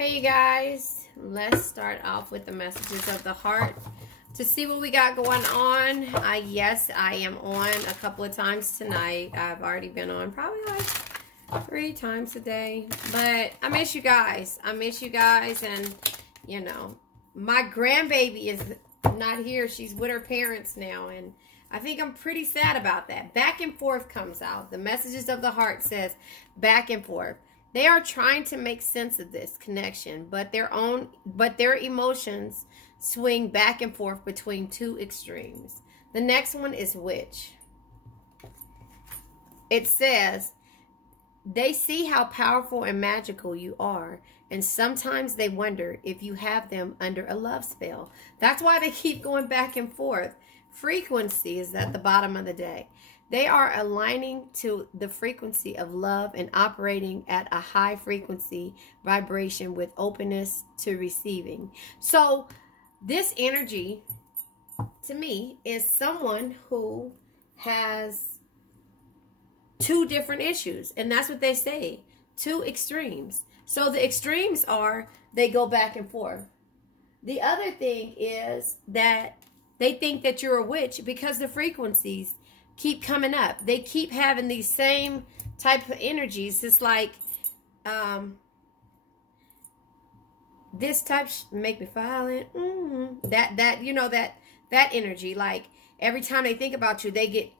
Hey you guys, let's start off with the messages of the heart to see what we got going on. Yes, I am on a couple of times tonight. I've already been on probably like 3 times a day, but I miss you guys. And you know, my grandbaby is not here. She's with her parents now, and I think I'm pretty sad about that. Back and forth comes out. The messages of the heart says back and forth. They are trying to make sense of this connection, but their emotions swing back and forth between 2 extremes. The next one is Witch. It says they see how powerful and magical you are, and sometimes they wonder if you have them under a love spell. That's why they keep going back and forth. Frequency is at the bottom of the deck. They are aligning to the frequency of love and operating at a high frequency vibration with openness to receiving. So this energy, to me, is someone who has 2 different issues. And that's what they say, 2 extremes. So the extremes are they go back and forth. The other thing is that they think that you're a witch because the frequencies keep coming up. They keep having these same type of energies. It's like this type make me violent. That you know, that energy. Like every time they think about you, they get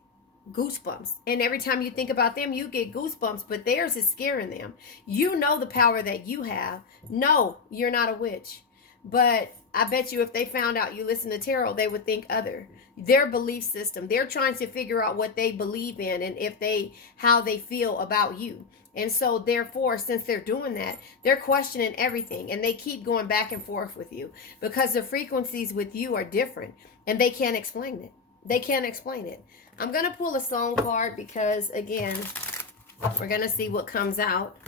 goosebumps, and every time you think about them, you get goosebumps. But theirs is scaring them. You know the power that you have. No, you're not a witch, but I bet you if they found out you listen to tarot, they would think other. Their belief system. They're trying to figure out what they believe in and how they feel about you. And so therefore, since they're doing that, they're questioning everything, and they keep going back and forth with you because the frequencies with you are different, and they can't explain it. They can't explain it. I'm going to pull a song card because, again, we're going to see what comes out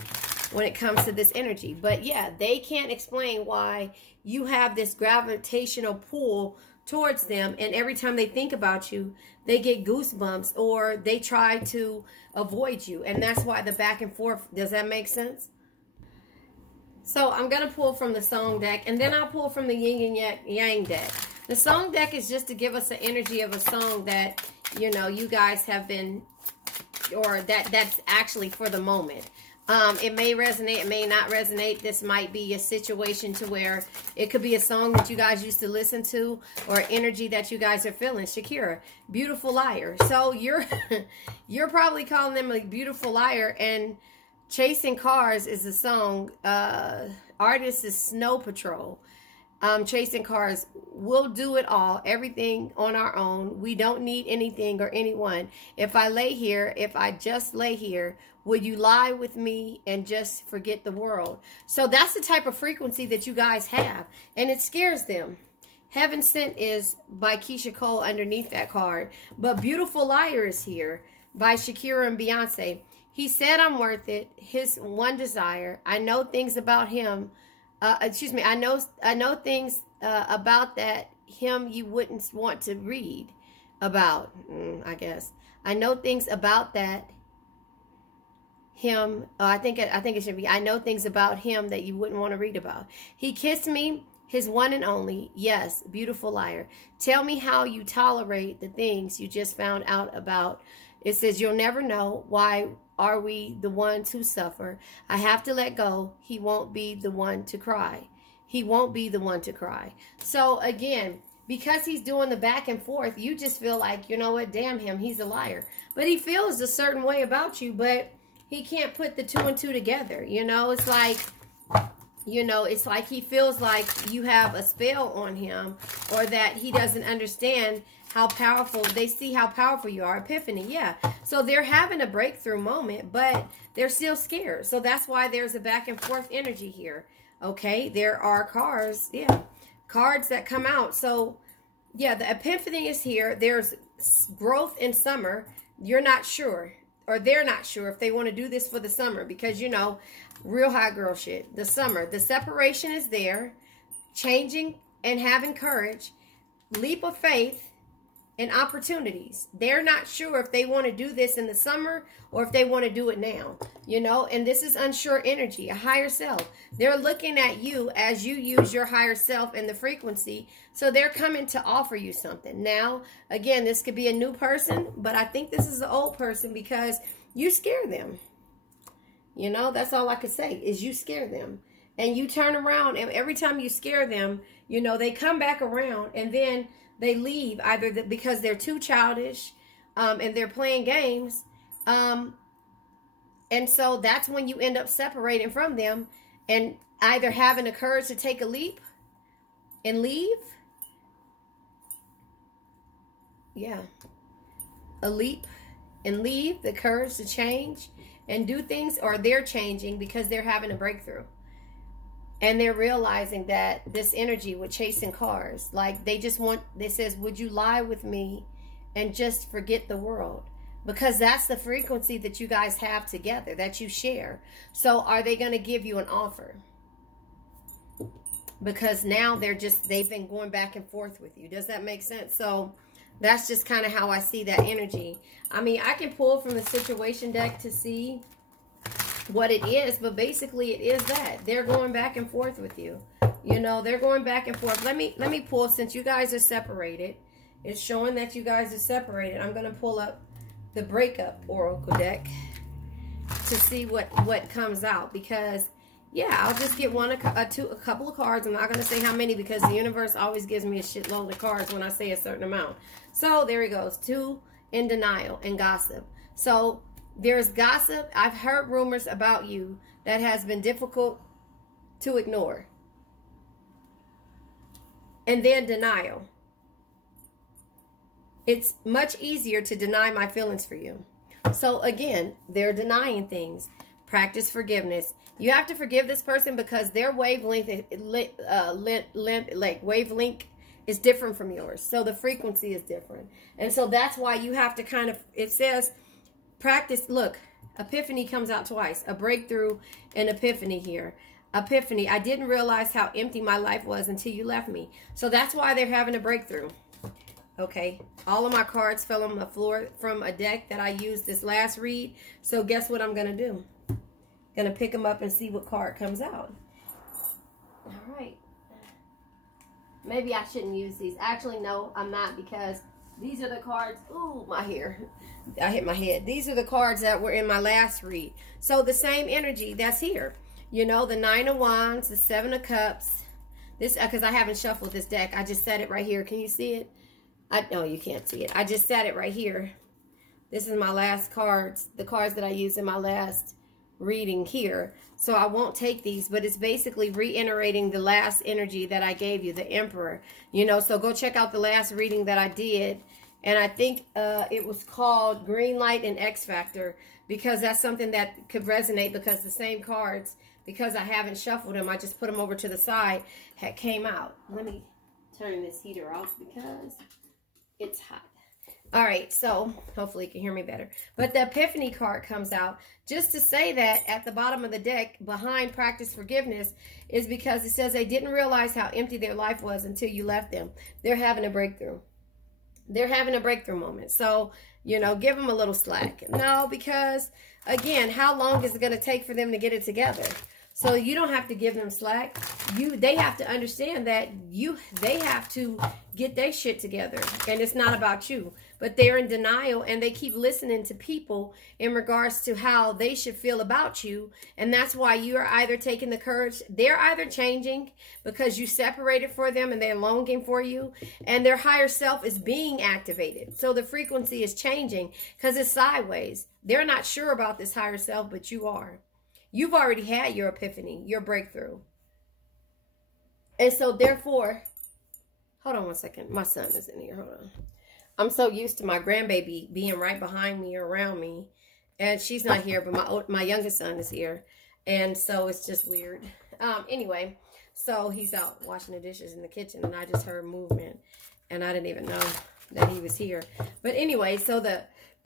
when it comes to this energy. But yeah, they can't explain why you have this gravitational pull towards them, and every time they think about you, they get goosebumps or they try to avoid you, and that's why the back and forth. Does that make sense? So I'm going to pull from the song deck, and then I'll pull from the yin and yang deck. The song deck is just to give us the energy of a song that, you know, you guys have been, or that's actually for the moment. It may resonate, it may not resonate. This might be a situation to where it could be a song that you guys used to listen to, or energy that you guys are feeling. Shakira, beautiful liar. So you're probably calling them a beautiful liar, and Chasing Cars is a song. Artist is Snow Patrol. Chasing Cars. We'll do it all, everything on our own. We don't need anything or anyone. If I just lay here, would you lie with me and just forget the world? So that's the type of frequency that you guys have, and it scares them. Heaven Sent is by Keisha Cole underneath that card, but Beautiful Liar is here by Shakira and Beyonce. He said I'm worth it, his one desire. I know things about him. I know things about that him you wouldn't want to read about. I guess I know things about that him. I think it should be. I know things about him that you wouldn't want to read about. He kissed me, his one and only. Yes, beautiful liar. Tell me how you tolerate the things you just found out about. It says you'll never know. Why are we the ones who suffer? I have to let go. He won't be the one to cry. He won't be the one to cry. So again, because he's doing the back and forth, you just feel like, you know what, damn him, he's a liar. But he feels a certain way about you, but he can't put the 2 and 2 together. You know, it's like, it's like he feels like you have a spell on him, or that he doesn't understand how powerful, they see how powerful you are. Epiphany, yeah. So they're having a breakthrough moment, but they're still scared. So that's why there's a back and forth energy here. Okay, there are cards that come out. So yeah, the epiphany is here. There's growth in summer. You're not sure, or they're not sure if they want to do this for the summer, because, you know, real hot girl shit. The summer, the separation is there, changing and having courage, leap of faith, and opportunities. They're not sure if they want to do this in the summer or if they want to do it now. You know, and this is unsure energy, a higher self. They're looking at you as you use your higher self and the frequency. So they're coming to offer you something. Now, again, this could be a new person, but I think this is an old person because you scare them. You know, that's all I could say is you scare them. And you turn around, and every time you scare them, you know, they come back around and then they leave either because they're too childish and they're playing games. And so that's when you end up separating from them and either having the courage to take a leap and leave. Yeah. A leap and leave, the courage to change and do things, or they're changing because they're having a breakthrough. And they're realizing that this energy with chasing cars, like they says, would you lie with me and just forget the world? Because that's the frequency that you guys have together, that you share. So are they going to give you an offer? Because now they've been going back and forth with you. Does that make sense? So that's just kind of how I see that energy. I mean, I can pull from the situation deck to see what it is, but basically it is that they're going back and forth with you. You know, they're going back and forth. Let me pull, since you guys are separated. It's showing that you guys are separated. I'm going to pull up the breakup oracle deck to see what comes out, because yeah, I'll just get a couple of cards. I'm not going to say how many because the universe always gives me a shitload of cards when I say a certain amount. So there he goes. 2 in denial and gossip. So there's gossip. I've heard rumors about you that has been difficult to ignore. And then denial. It's much easier to deny my feelings for you. So again, they're denying things. Practice forgiveness. You have to forgive this person because their wavelength is different from yours. So the frequency is different. And so that's why you have to kind of, it says practice. Look, epiphany comes out twice. A breakthrough and epiphany here. Epiphany. I didn't realize how empty my life was until you left me. So that's why they're having a breakthrough. Okay, all of my cards fell on the floor from a deck that I used this last read. So guess what I'm going to do? Going to pick them up and see what card comes out. All right. Maybe I shouldn't use these. Actually, no, I'm not, because these are the cards. Ooh, my hair. I hit my head. These are the cards that were in my last read. So the same energy that's here. You know, the 9 of Wands, the 7 of Cups. This, because I haven't shuffled this deck. I just set it right here. Can you see it? No, you can't see it. I just set it right here. This is my last cards, the cards that I used in my last reading here. So I won't take these, but it's basically reiterating the last energy that I gave you, the Emperor. You know, so go check out the last reading that I did. And I think it was called Green Light and X Factor, because that's something that could resonate, because the same cards, because I haven't shuffled them, I just put them over to the side, came out. Let me turn this heater off because it's hot. All right, so hopefully you can hear me better. But the Epiphany card comes out just to say that at the bottom of the deck, behind practice forgiveness, is because it says they didn't realize how empty their life was until you left them. They're having a breakthrough. They're having a breakthrough moment. So, you know, give them a little slack. No, because, again, how long is it going to take for them to get it together? So you don't have to give them slack. They have to understand that they have to get their shit together. And it's not about you. But they're in denial, and they keep listening to people in regards to how they should feel about you. And that's why you are either taking the courage. They're either changing because you separated for them and they're longing for you. And their higher self is being activated. So the frequency is changing because it's sideways. They're not sure about this higher self, but you are. You've already had your epiphany, your breakthrough. And so therefore, hold on one second. My son is in here. Hold on. I'm so used to my grandbaby being right behind me or around me. And she's not here, but my youngest son is here. And so it's just weird. Anyway, so he's out washing the dishes in the kitchen, and I just heard movement. And I didn't even know that he was here. But anyway, so the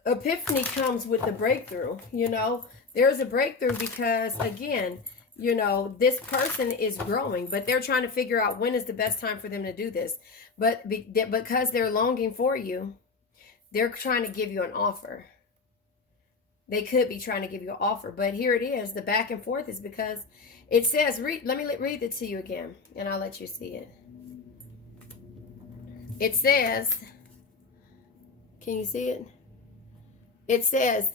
epiphany comes with the breakthrough, you know. There's a breakthrough because, again, you know, this person is growing, but they're trying to figure out when is the best time for them to do this. But because they're longing for you, they're trying to give you an offer. They could be trying to give you an offer. But here it is. The back and forth is because it says, let me read it to you again, and I'll let you see it. It says, can you see it? It says,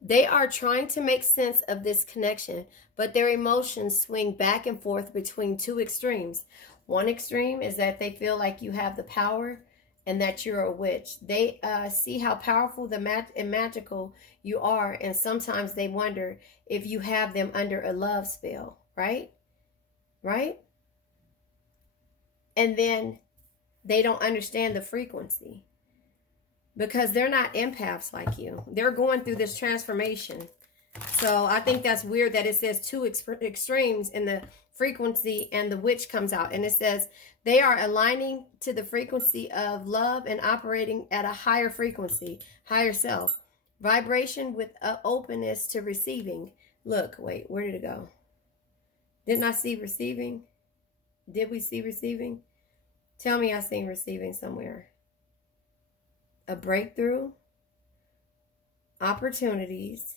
they are trying to make sense of this connection, but their emotions swing back and forth between two extremes. One extreme is that they feel like you have the power and that you're a witch. They see how powerful and magical you are, and sometimes they wonder if you have them under a love spell, right? Right? And then they don't understand the frequency because they're not empaths like you. They're going through this transformation. So I think that's weird that it says two extremes in the frequency, and the witch comes out, and it says they are aligning to the frequency of love and operating at a higher frequency, higher self vibration, with an openness to receiving. Look, wait, where did it go? Didn't I see receiving? Did we see receiving? Tell me I seen receiving somewhere. A breakthrough, opportunities.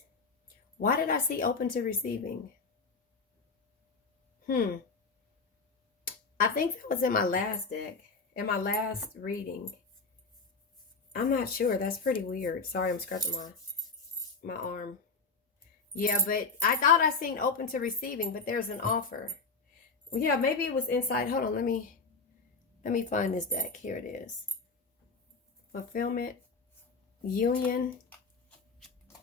Why did I see open to receiving? I think that was in my last deck, in my last reading. I'm not sure. That's pretty weird. Sorry, I'm scratching my arm. Yeah, but I thought I seen open to receiving, but there's an offer. Yeah, maybe it was inside. Hold on, let me find this deck. Here it is. Fulfillment, union,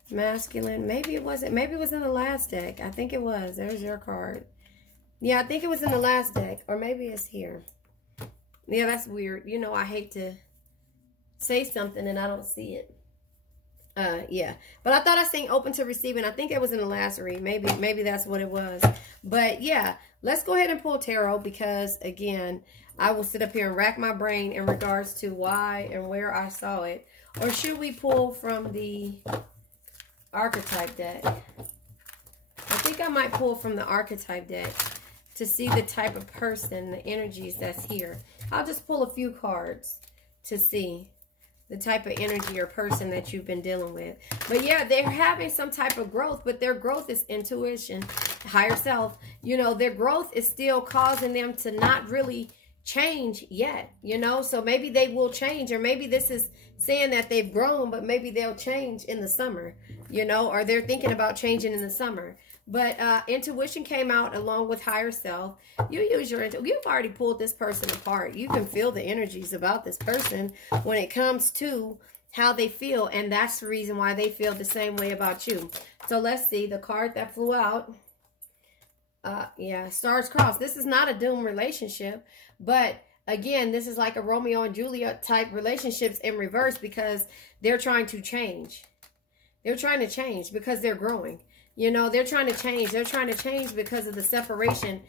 masculine. Maybe it wasn't. Maybe it was in the last deck. I think it was. There's your card. Yeah, I think it was in the last deck. Or maybe it's here. Yeah, that's weird. You know, I hate to say something and I don't see it. Yeah. But I thought I seen open to receiving. I think it was in the last read. Maybe that's what it was. But yeah, let's go ahead and pull tarot because, again, I will sit up here and rack my brain in regards to why and where I saw it. Or should we pull from the archetype deck? I think I might pull from the archetype deck to see the type of person, the energies that's here. I'll just pull a few cards to see the type of energy or person that you've been dealing with. But yeah, they're having some type of growth, but their growth is intuition, higher self. You know, their growth is still causing them to not really change yet, you know. So maybe they will change, or maybe this is saying that they've grown, but maybe they'll change in the summer, you know, or they're thinking about changing in the summer. But intuition came out along with higher self. You use your intuition. You've already pulled this person apart. You can feel the energies about this person when it comes to how they feel. And that's the reason why they feel the same way about you. So let's see. The card that flew out. Yeah, stars crossed. This is not a doomed relationship. But again, this is like a Romeo and Juliet type relationships in reverse because they're trying to change. They're trying to change because they're growing. You know, they're trying to change. They're trying to change because of the separation.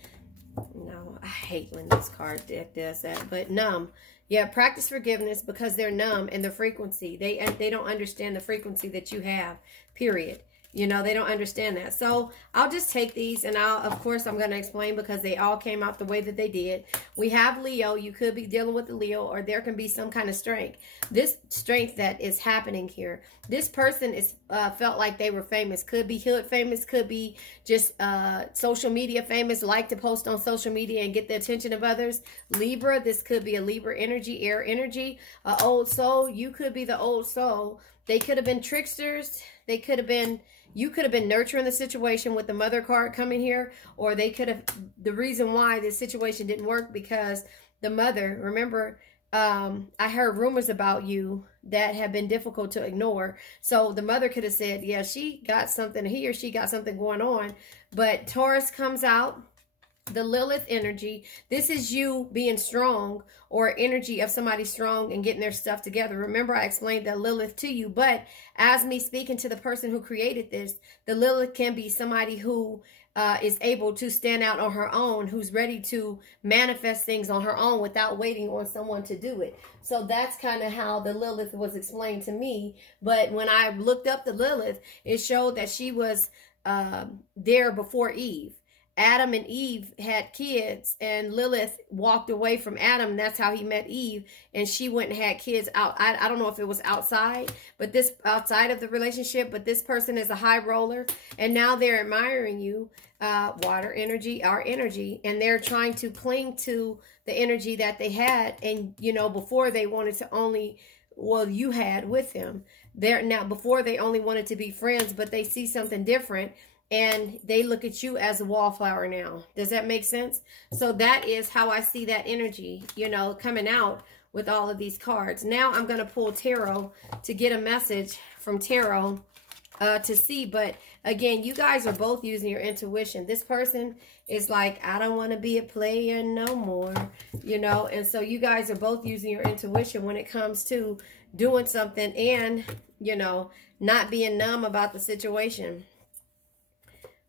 No, I hate when this card deck does that. But numb. Yeah, practice forgiveness because they're numb in the frequency. They don't understand the frequency that you have, period. You know, they don't understand that. So I'll just take these and of course, I'm going to explain because they all came out the way that they did. We have Leo. You could be dealing with the Leo, or there can be some kind of strength. This strength that is happening here. This person is felt like they were famous. Could be hood famous. Could be just social media famous. Like to post on social media and get the attention of others. Libra. This could be a Libra energy, air energy. Old soul. You could be the old soul. They could have been tricksters. They could have been... You could have been nurturing the situation with the mother card coming here, or they could have, the reason why this situation didn't work because the mother, remember, I heard rumors about you that have been difficult to ignore. So the mother could have said, yeah, she got something, he or she got something going on. But Taurus comes out, the Lilith energy. This is you being strong, or energy of somebody strong and getting their stuff together. Remember, I explained that Lilith to you, but as me speaking to the person who created this, the Lilith can be somebody who is able to stand out on her own, who's ready to manifest things on her own without waiting on someone to do it. So that's kind of how the Lilith was explained to me. But when I looked up the Lilith, it showed that she was there before Eve. Adam and Eve had kids, and Lilith walked away from Adam. That's how he met Eve, and she went and had kids out. I don't know if it was outside, but this outside of the relationship, but this person is a high roller, and now they're admiring you, water energy, our energy, and they're trying to cling to the energy that they had, and you know, before they wanted to only, well, you had with them. They're now, before they only wanted to be friends, but they see something different, and they look at you as a wallflower now. Does that make sense? So that is how I see that energy, you know, coming out with all of these cards. Now I'm going to pull tarot to get a message from tarot to see. But again, you guys are both using your intuition. This person is like, I don't want to be a player no more, you know. And so you guys are both using your intuition when it comes to doing something and, you know, not being numb about the situation.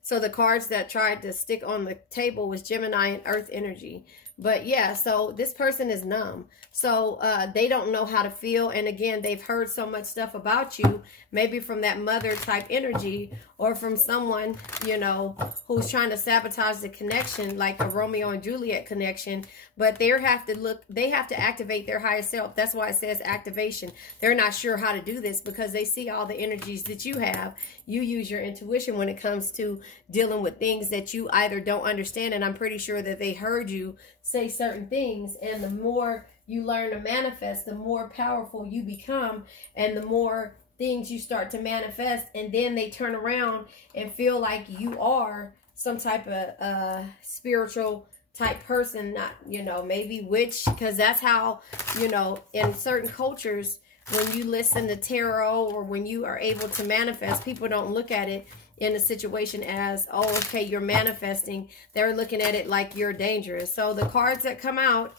So the cards that tried to stick on the table was Gemini and Earth energy. But yeah, so this person is numb. So they don't know how to feel. And again, they've heard so much stuff about you, maybe from that mother type energy, or from someone, you know, who's trying to sabotage the connection, like a Romeo and Juliet connection. But they have to activate their higher self. That's why it says activation. They're not sure how to do this because they see all the energies that you have. You use your intuition when it comes to dealing with things that you either don't understand. And I'm pretty sure that they heard you say certain things, and the more you learn to manifest, the more powerful you become, and the more things you start to manifest, and then they turn around and feel like you are some type of spiritual type person, not, you know, maybe witch, because that's how, you know, in certain cultures, when you listen to tarot or when you are able to manifest, people don't look at it in a situation as, oh, okay, you're manifesting. They're looking at it like you're dangerous. So the cards that come out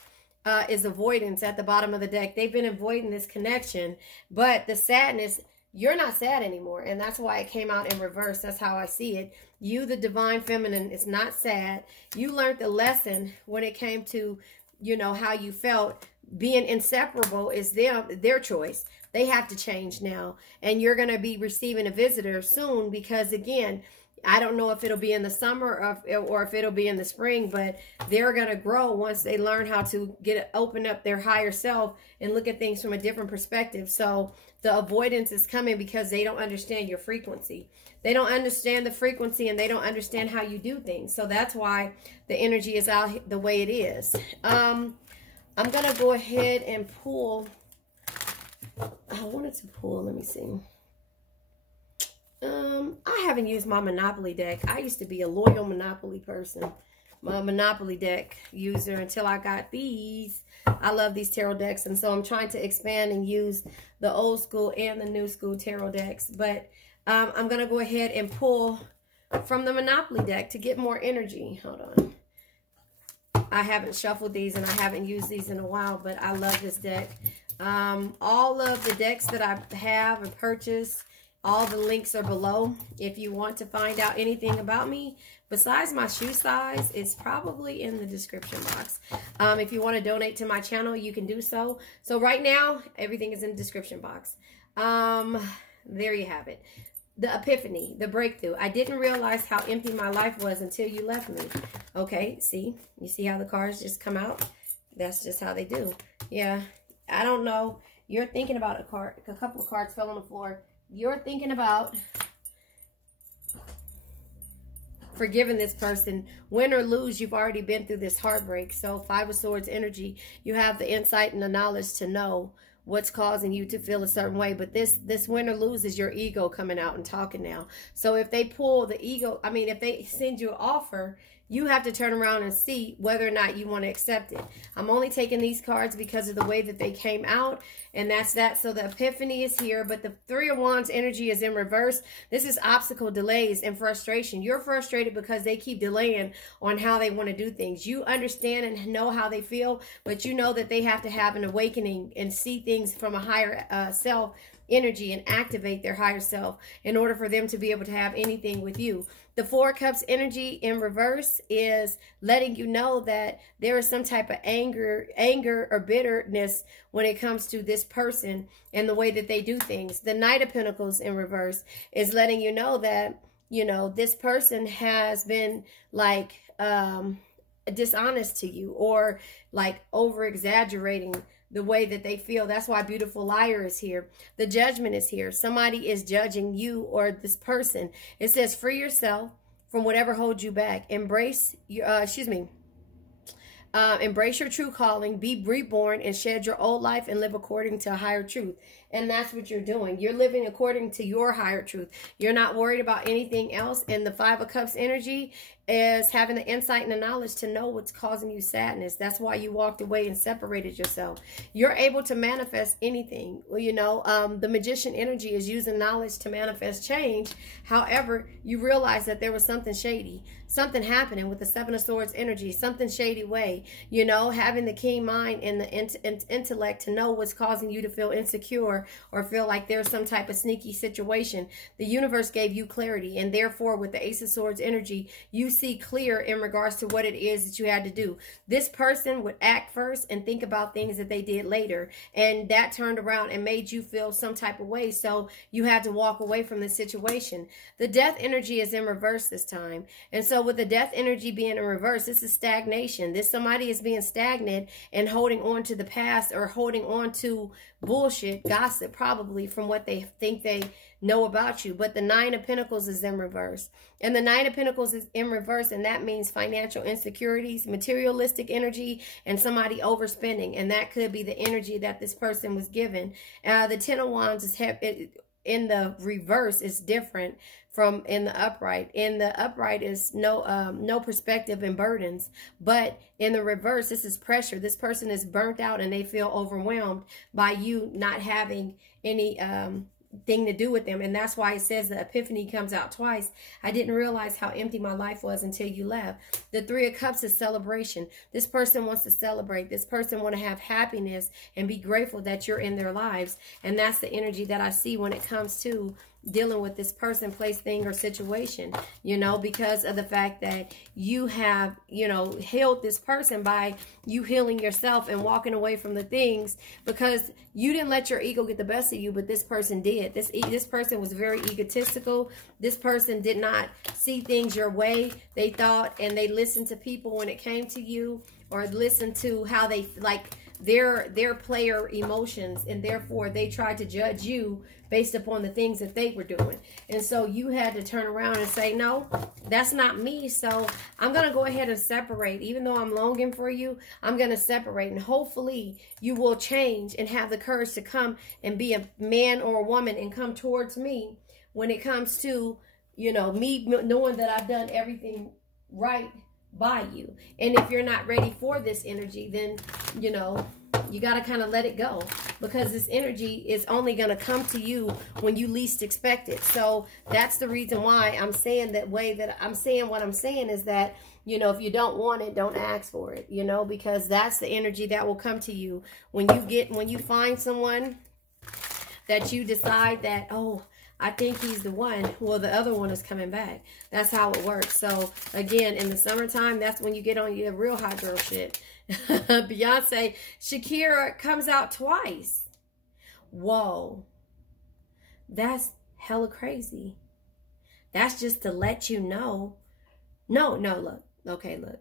is avoidance at the bottom of the deck. They've been avoiding this connection, but the sadness, you're not sad anymore. And that's why it came out in reverse. That's how I see it. You, the divine feminine, is not sad. You learned the lesson when it came to, you know, how you felt. Being inseparable is their choice. They have to change now. And you're going to be receiving a visitor soon because, again, I don't know if it'll be in the summer or if it'll be in the spring, but they're going to grow once they learn how to open up their higher self and look at things from a different perspective. So the avoidance is coming because they don't understand your frequency. They don't understand the frequency, and they don't understand how you do things. So that's why the energy is out the way it is. I'm going to go ahead and pull. I wanted to pull, let me see. I haven't used my Monopoly deck. I used to be a loyal Monopoly person. My Monopoly deck user until I got these. I love these tarot decks, and so I'm trying to expand and use the old school and the new school tarot decks. But I'm going to go ahead and pull from the Monopoly deck to get more energy. Hold on. I haven't shuffled these and I haven't used these in a while, but I love this deck. All of the decks that I have and purchased, all the links are below. If you want to find out anything about me, besides my shoe size, it's probably in the description box. If you want to donate to my channel, you can do so. So right now, everything is in the description box. There you have it. The epiphany, the breakthrough. I didn't realize how empty my life was until you left me. Okay, see? You see how the cards just come out? That's just how they do. Yeah, I don't know. You're thinking about a couple of cards fell on the floor. You're thinking about forgiving this person. Win or lose, you've already been through this heartbreak. So Five of Swords energy, you have the insight and the knowledge to know what's causing you to feel a certain way. But this win or lose is your ego coming out and talking now. So if they pull the ego, I mean, if they send you an offer, you have to turn around and see whether or not you want to accept it. I'm only taking these cards because of the way that they came out, and that's that. So the epiphany is here, but the Three of Wands energy is in reverse. This is obstacle, delays, and frustration. You're frustrated because they keep delaying on how they want to do things. You understand and know how they feel, but you know that they have to have an awakening and see things from a higher self energy and activate their higher self in order for them to be able to have anything with you. The Four of Cups energy in reverse is letting you know that there is some type of anger or bitterness when it comes to this person and the way that they do things. The Knight of Pentacles in reverse is letting you know that you know, this person has been like dishonest to you, or like over exaggerating the way that they feel. That's why beautiful liar is here. The judgment is here. Somebody is judging you or this person. It says free yourself from whatever holds you back. Embrace your embrace your true calling, be reborn, and shed your old life and live according to a higher truth. And that's what you're doing. You're living according to your higher truth. You're not worried about anything else. And the Five of Cups energy is having the insight and the knowledge to know what's causing you sadness. That's why you walked away and separated yourself. You're able to manifest anything. Well, you know, the Magician energy is using knowledge to manifest change. However, you realize that there was something shady, something happening with the Seven of Swords energy, something shady way, you know, having the keen mind and the intellect to know what's causing you to feel insecure or feel like there's some type of sneaky situation. The universe gave you clarity, and therefore with the Ace of Swords energy, you see clear in regards to what it is that you had to do. This person would act first and think about things that they did later, and that turned around and made you feel some type of way, so you had to walk away from the situation. The Death energy is in reverse this time, and so with the Death energy being in reverse, this is stagnation. This somebody is being stagnant and holding on to the past, or holding on to bullshit, gossip, probably from what they think they know about you. But the Nine of Pentacles is in reverse, and the Nine of Pentacles is in reverse, and that means financial insecurities, materialistic energy, and somebody overspending, and that could be the energy that this person was given. The Ten of Wands is in the reverse is different from in the upright. In the upright is no perspective and burdens, but in the reverse, this is pressure. This person is burnt out and they feel overwhelmed by you not having any thing to do with them. And that's why it says the epiphany comes out twice. I didn't realize how empty my life was until you left. The Three of Cups is celebration. This person wants to celebrate. This person want to have happiness and be grateful that you're in their lives. And that's the energy that I see when it comes to dealing with this person, place, thing, or situation, you know, because of the fact that you have, you know, healed this person by you healing yourself and walking away from the things, because you didn't let your ego get the best of you, but this person did. This person was very egotistical. This person did not see things your way. They thought, and they listened to people when it came to you, or listened to how they like their player emotions, and therefore they tried to judge you based upon the things that they were doing. And so you had to turn around and say, no, that's not me. So I'm going to go ahead and separate. Even though I'm longing for you, I'm going to separate. And hopefully you will change and have the courage to come and be a man or a woman and come towards me when it comes to, you know, me knowing that I've done everything right by you. And if you're not ready for this energy, then, you know, you got to kind of let it go, because this energy is only going to come to you when you least expect it. So that's the reason why I'm saying that way that I'm saying what I'm saying, is that, you know, if you don't want it, don't ask for it, you know, because that's the energy that will come to you when you find someone that you decide that, oh, I think he's the one. Well, the other one is coming back. That's how it works. So, again, in the summertime, that's when you get on your real hot girl shit. Beyonce, Shakira comes out twice. Whoa. That's hella crazy. That's just to let you know. No, look. Okay, look.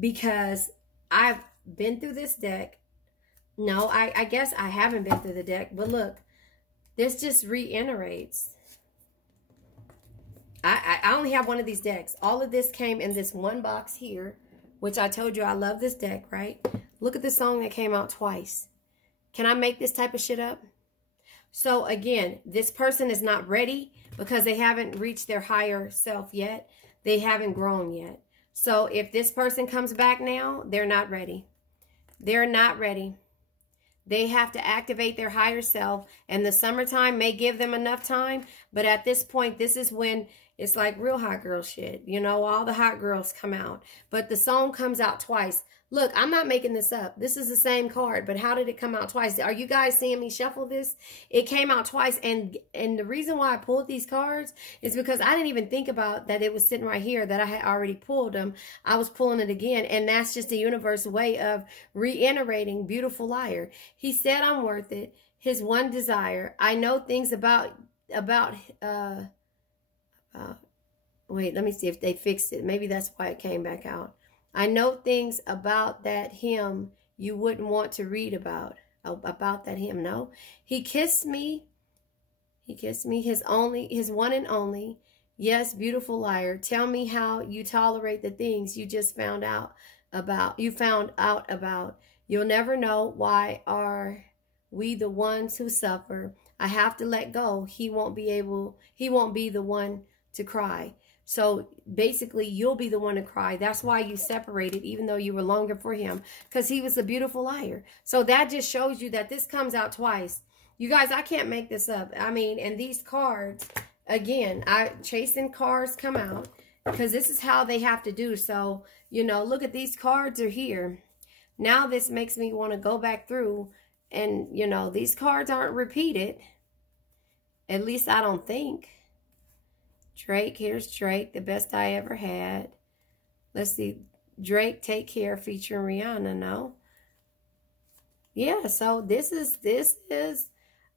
Because I've been through this deck. No, I guess I haven't been through the deck. But look. This just reiterates. I only have one of these decks. All of this came in this one box here, which I told you I love this deck, right? Look at the song that came out twice. Can I make this type of shit up? So again, this person is not ready because they haven't reached their higher self yet. They haven't grown yet. So if this person comes back now, they're not ready. They're not ready. They have to activate their higher self, and the summertime may give them enough time, but at this point, this is when it's like real hot girl shit. You know, all the hot girls come out, but the song comes out twice. Look, I'm not making this up. This is the same card, but how did it come out twice? Are you guys seeing me shuffle this? It came out twice, and the reason why I pulled these cards is because I didn't even think about that it was sitting right here, that I had already pulled them. I was pulling it again, and that's just the universe way of reiterating beautiful liar. He said I'm worth it. His one desire. I know things about Wait, let me see if they fixed it. Maybe that's why it came back out. I know things about that him you wouldn't want to read about. About that him. No. He kissed me. He kissed me. His one and only. Yes, beautiful liar. Tell me how you tolerate the things you just found out about. You'll never know. Why are we the ones who suffer? I have to let go. He won't be the one to cry. So basically, you'll be the one to cry. That's why you separated, even though you were longing for him, because he was a beautiful liar. So that just shows you that this comes out twice. You guys, I can't make this up. I mean, and these cards, again, chasing cards come out because this is how they have to do. So, you know, look at these cards are here. Now this makes me want to go back through and, you know, these cards aren't repeated. At least I don't think. Drake, here's Drake, the best I ever had. Let's see. Drake, Take Care, featuring Rihanna. No. Yeah, so this is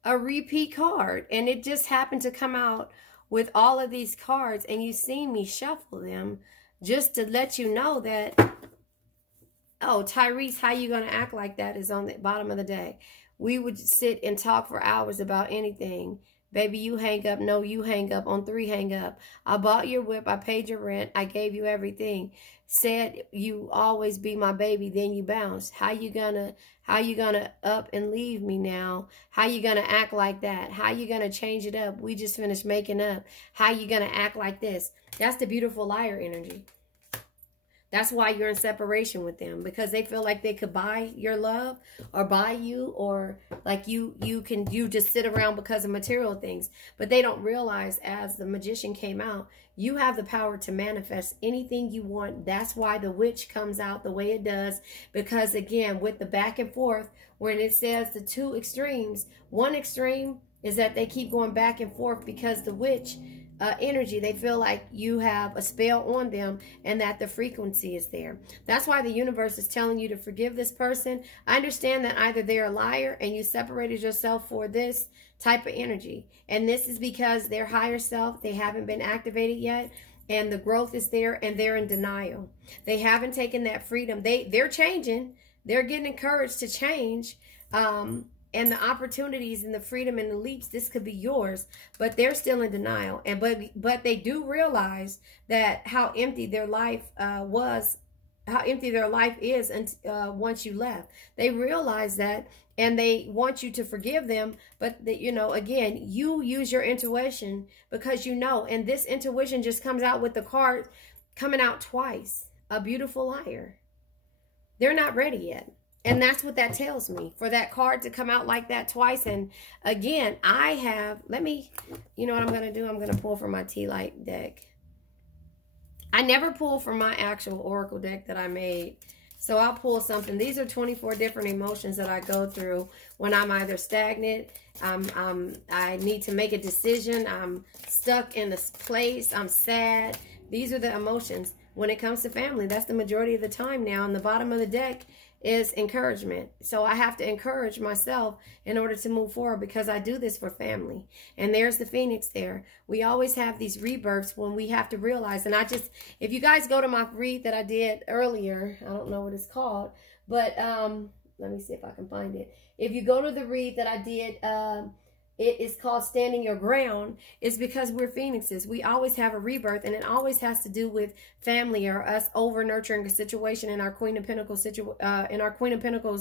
a repeat card. And it just happened to come out with all of these cards. And you see me shuffle them just to let you know that, oh, Tyrese, how you going to act like that is on the bottom of the deck. We would sit and talk for hours about anything. Baby, you hang up. No, you hang up. On 3, hang up. I bought your whip. I paid your rent. I gave you everything. Said you always be my baby. Then you bounce. How you gonna up and leave me now? How you gonna act like that? How you gonna change it up? We just finished making up. How you gonna act like this? That's the beautiful liar energy. That's why you're in separation with them, because they feel like they could buy your love or buy you, or like you just sit around because of material things. But they don't realize, as the magician came out, you have the power to manifest anything you want. That's why the witch comes out the way it does, because again, with the back and forth, when it says the two extremes, one extreme is that they keep going back and forth because the witch energy, they feel like you have a spell on them and that the frequency is there. That's why the universe is telling you to forgive this person. I understand that either they're a liar and you separated yourself for this type of energy, and this is because their higher self, they haven't been activated yet, and the growth is there, and they're in denial. They haven't taken that freedom. They're changing. They're getting encouraged to change. And the opportunities and the freedom and the leaps, this could be yours, but they're still in denial. And but they do realize that how empty their life was, how empty their life is, and once you left. They realize that, and they want you to forgive them. But you know, again, you use your intuition because you know, and this intuition just comes out with the card coming out twice. A beautiful liar. They're not ready yet. And that's what that tells me, for that card to come out like that twice. And again, I have, you know what I'm going to do? I'm going to pull from my tea light deck. I never pull from my actual oracle deck that I made. So I'll pull something. These are 24 different emotions that I go through when I'm either stagnant, I need to make a decision, I'm stuck in this place, I'm sad. These are the emotions. When it comes to family, that's the majority of the time now. And the bottom of the deck is encouragement. So I have to encourage myself in order to move forward, because I do this for family. And there's the Phoenix there. We always have these rebirths when we have to realize. And if you guys go to my read that I did earlier, I don't know what it's called, but let me see if I can find it. If you go to the read that I did, it is called Standing Your Ground. It's because we're phoenixes. We always have a rebirth, and it always has to do with family or us over nurturing a situation in our Queen of Pentacles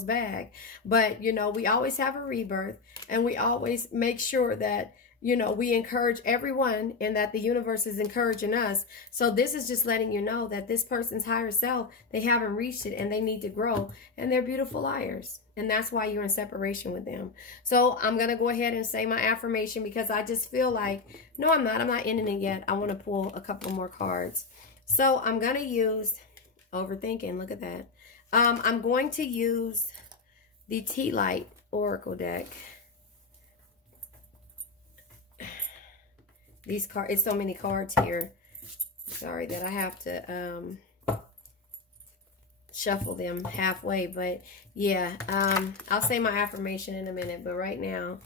bag. But you know, we always have a rebirth, and we always make sure that, you know, we encourage everyone, and that the universe is encouraging us. So this is just letting you know that this person's higher self, they haven't reached it, and they need to grow, and they're beautiful liars. And that's why you're in separation with them. So I'm going to go ahead and say my affirmation, because I just feel like, no, I'm not ending it yet. I want to pull a couple more cards. So I'm going to use, overthinking, look at that. I'm going to use the Tea Light Oracle deck. These cards, it's so many cards here. Sorry that I have to shuffle them halfway, but yeah, I'll say my affirmation in a minute. But right now,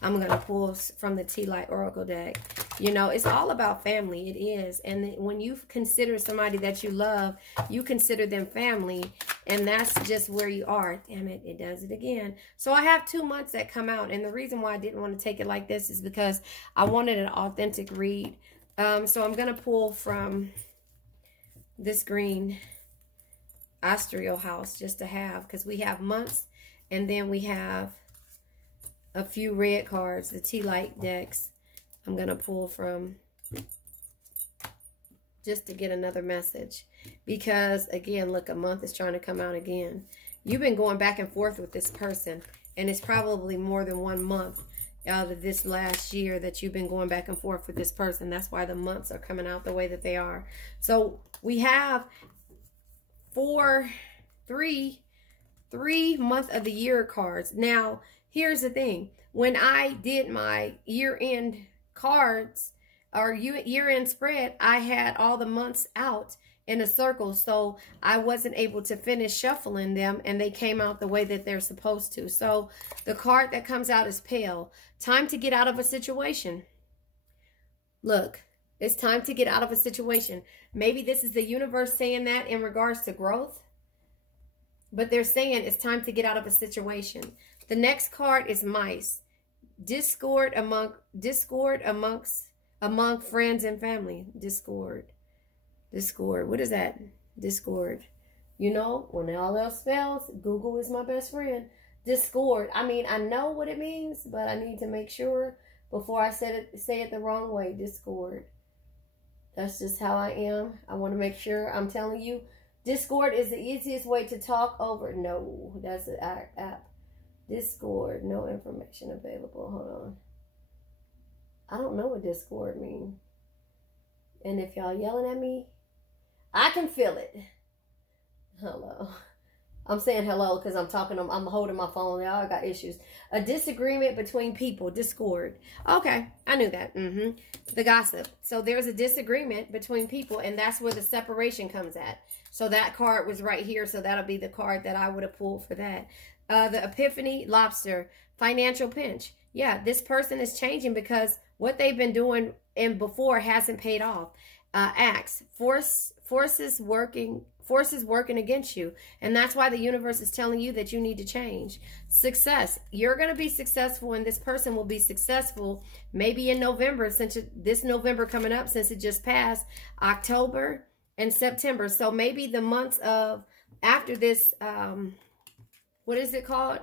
I'm going to pull from the Tea Light Oracle deck. You know, it's all about family. It is. And when you consider somebody that you love, you consider them family. And that's just where you are. Damn it, it does it again. So I have 2 months that come out. And the reason why I didn't want to take it like this is because I wanted an authentic read. So I'm going to pull from this green astral house just to have, because we have months. And then we have a few red cards, the tea light decks. I'm going to pull from just to get another message. Because, again, look, a month is trying to come out again. You've been going back and forth with this person. And it's probably more than 1 month out of this last year that you've been going back and forth with this person. That's why the months are coming out the way that they are. So we have three month of the year cards. Now, here's the thing. When I did my year-end cards or year-end spread, I had all the months out in a circle, so I wasn't able to finish shuffling them, and they came out the way that they're supposed to. So the card that comes out is Pale. Time to get out of a situation. Look, it's time to get out of a situation. Maybe this is the universe saying that in regards to growth, but they're saying it's time to get out of a situation. The next card is Mice. Discord among friends and family. Discord. What is that? Discord. You know, when all else fails, Google is my best friend. Discord. I mean, I know what it means, but I need to make sure before I say it the wrong way. Discord. That's just how I am. I want to make sure I'm telling you. Discord is the easiest way to talk over. No, that's an app. Discord, no information available. Hold on. I don't know what Discord means. And if y'all yelling at me, I can feel it. Hello. I'm saying hello because I'm holding my phone. Y'all got issues. A disagreement between people. Discord. Okay, I knew that. The gossip. So there's a disagreement between people, and that's where the separation comes at. So that card was right here, so that'll be the card that I would have pulled for that. The Epiphany, Lobster, financial pinch. Yeah, this person is changing because what they've been doing before hasn't paid off. Axe, forces working against you, and that's why the universe is telling you that you need to change. Success, you're going to be successful, and this person will be successful maybe in November, since this November coming up, since it just passed, October and September. So maybe the months of after this, what is it called?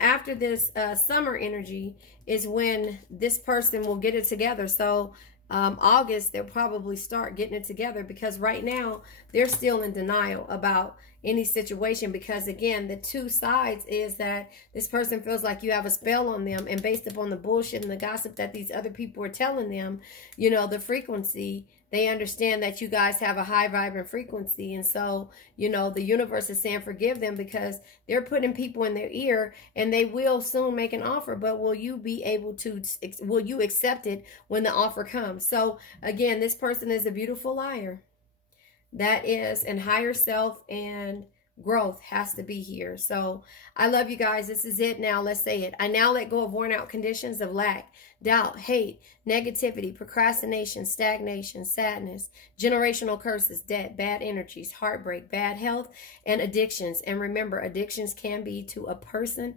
After this summer energy is when this person will get it together. So August, they'll probably start getting it together, because right now they're still in denial about any situation, because again, the two sides is that this person feels like you have a spell on them, and based upon the bullshit and the gossip that these other people are telling them, you know, the frequency, they understand that you guys have a high vibrant frequency. And so, you know, the universe is saying forgive them, because they're putting people in their ear, and they will soon make an offer. But will you accept it when the offer comes? So again, this person is a beautiful liar. That is, and higher self and growth has to be here. So I love you guys. This is it. Now let's say it. I now let go of worn out conditions of lack, doubt, hate, negativity, procrastination, stagnation, sadness, generational curses, debt, bad energies, heartbreak, bad health, and addictions. And remember, addictions can be to a person,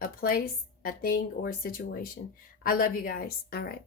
a place, a thing, or a situation. I love you guys. All right.